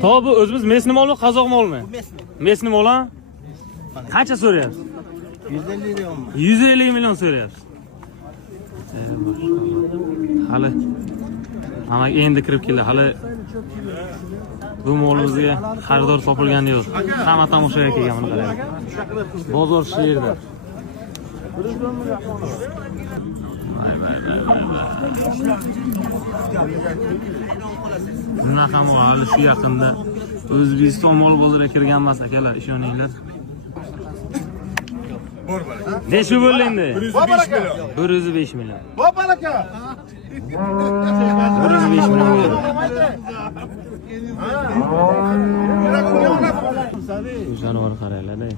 To bu o'zimiz mesni molmi, qozoq molmi? Mesni mol ha? Qancha so'rayapsiz? 150 million. 150 million so'rayapsiz. Hali ama endi kirib keldi. Hali bu molimizga xaridor topilgani yo'q. Hamma tomoshaga kelgan buni qarang. Bozor shu yerda. Bunaqa hali shu yaqinda O'zbekiston mol bozoriga kirgan emas akalar, ishoninglar. Necha bo'ldi endi? 105 million. Hop aka. 105 million. Jonivor qaranglar-da.